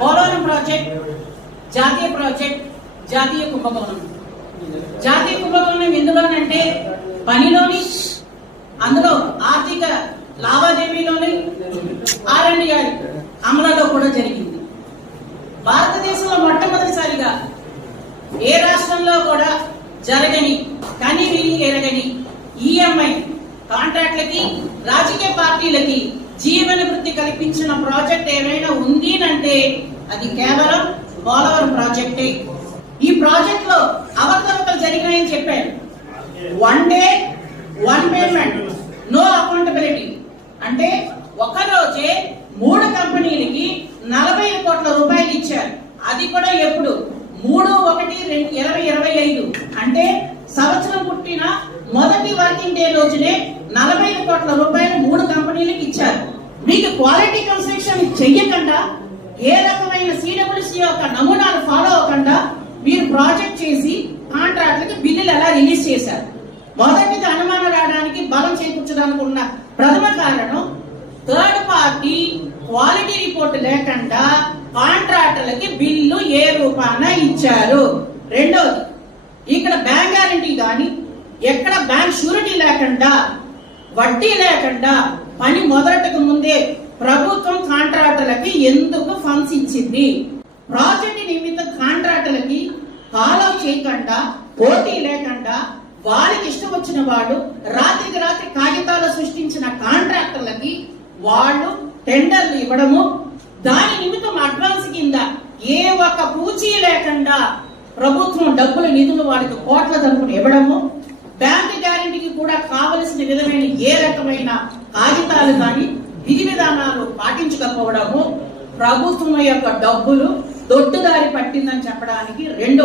Polavaram project జాతీయ project, జాతీయ కుంభకోణం. జాతీయ కుంభకోణం ఎందులోనంటే పనిలోని, అందులో ఆర్థిక లావాదేవీలోని, R&R అమలులో కూడా జరిగింది. భారతదేశంలో మొట్టమొదటిసారిగా ఏ రాష్ట్రంలో కూడా జరగని, కని విని ఎరగని EMI కాంట్రాక్ట్లకి, రాజకీయ పార్టీలకి జీవన వృత్తి కల్పించిన ప్రాజెక్ట్ ఏమైనా ఉంది అంటే అది కేవలం పోలవరం ప్రాజెక్టే. ఈ ప్రాజెక్ట్ లో అవకతవకలు జరిగినాయని చెప్పారు. 1 డే 1 పేమెంట్, నో అకౌంటబిలిటీ. అంటే ఒక రోజే 3 కంపెనీలకి 40 కోట్ల రూపాయలు ఇచ్చారు. అది కూడా ఎప్పుడు? 3/1/2025 అంటే సంవత్సరం పుట్టిన మొదటి వర్కింగ్ డే రోజునే 40 కోట్ల రూపాయలు 3 కంపెనీలకు ఇచ్చారు. మీకు క్వాలిటీ కన్స్ట్రక్షన్ చెయ్యకుండా, ఏ రకమైన CWC యొక్క నమూనాలు ఫాలో అవ్వకుండా మీరు ప్రాజెక్ట్ చేసి కాంట్రాక్ట్లకి బిల్లులు ఎలా రిలీజ్ చేశారు? మొదటిది అనుమానం రావడానికి, బలం చేకూర్చడానికి ఉన్న ప్రథమ కారణం థర్డ్ పార్టీ క్వాలిటీ రిపోర్ట్ లేకుండా కాంట్రాక్టర్లకి బిల్లు ఏ రూపాన ఇచ్చారు. రెండోది, ఇక్కడ బ్యాంక్ గ్యారంటీ కానీ, ఎక్కడ బ్యాంక్ షూరిటీ లేకుండా, వడ్డీ లేకుండా పని మొదటకు ముందే ప్రభుత్వం కాంట్రాక్టర్లకి ఎందుకు ఫండ్స్ ఇచ్చింది? ప్రాజెక్ట్ నిమిత్తం కాంట్రాక్టర్లకి ఫాలో చేయకుండా, పోటీ లేకుండా, వారికి ఇష్టం వచ్చిన వాళ్ళు రాత్రికి రాత్రి కాగితాలు సృష్టించిన కాంట్రాక్టర్లకి వాళ్ళు టెండర్లు ఇవ్వడము, దాని నిమిత్తం అడ్వాన్స్ కింద ఏ ఒక్క పూచీ లేకుండా ప్రభుత్వం డబ్బుల నిధులు వారికి కోట్ల తరపున ఇవ్వడము, బ్యాంక్ గ్యారెంటీకి కూడా కావలసిన విధమైన ఏ రకమైన కాగితాలు కానీ విధి విధానాలు పాటించకపోవడము ప్రభుత్వం యొక్క డబ్బులు దొడ్డుదారి పట్టిందని చెప్పడానికి రెండో